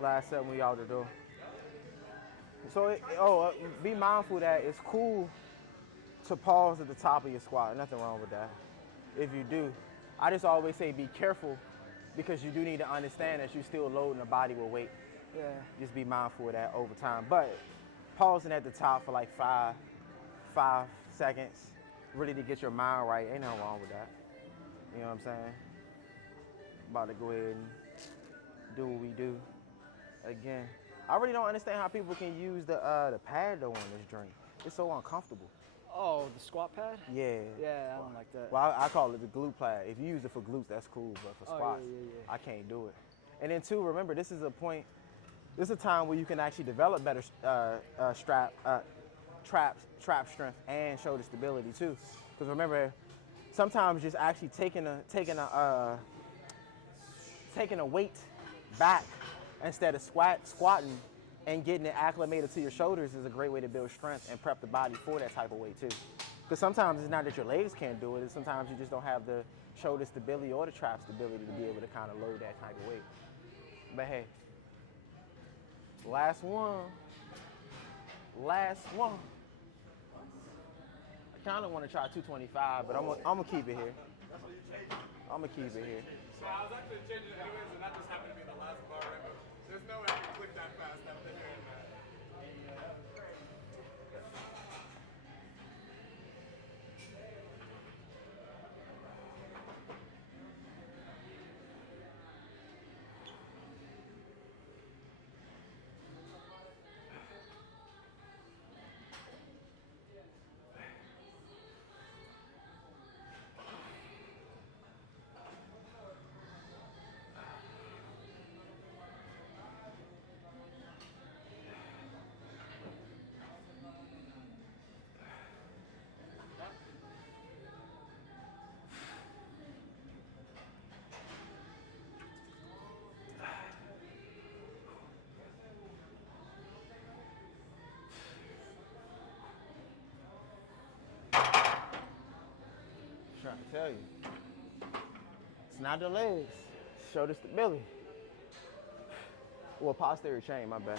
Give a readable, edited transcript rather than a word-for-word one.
Last set we out the door. So, be mindful that it's cool to pause at the top of your squat. Nothing wrong with that. If you do, I just always say be careful because you do need to understand that you're still loading the body with weight. Yeah. Just be mindful of that over time. But pausing at the top for like 5 seconds, really to get your mind right, ain't nothing wrong with that. You know what I'm saying? About to go ahead and do what we do again. I really don't understand how people can use the pad though on this drink. It's so uncomfortable. Oh, the squat pad? Yeah. Yeah, I don't like that. Well, I call it the glute pad. If you use it for glutes, that's cool, but for squats, yeah. I can't do it. And then two, remember, this is a time where you can actually develop better trap strength and shoulder stability too. Because remember, sometimes just actually taking a weight back instead of squatting and getting it acclimated to your shoulders is a great way to build strength and prep the body for that type of weight too. Because sometimes it's not that your legs can't do it, it's sometimes you just don't have the shoulder stability or the trap stability to be able to kind of load that kind of weight. But hey, last one. I kind of want to try 225, but I'm gonna keep it here. I'm gonna keep it here. So I was actually changing it anyways, and that just happened to be the last bar, right? But there's no way I can click that fast after hearing that. Trying to tell you. It's not the legs, shoulder stability. Well, posterior chain, my bad.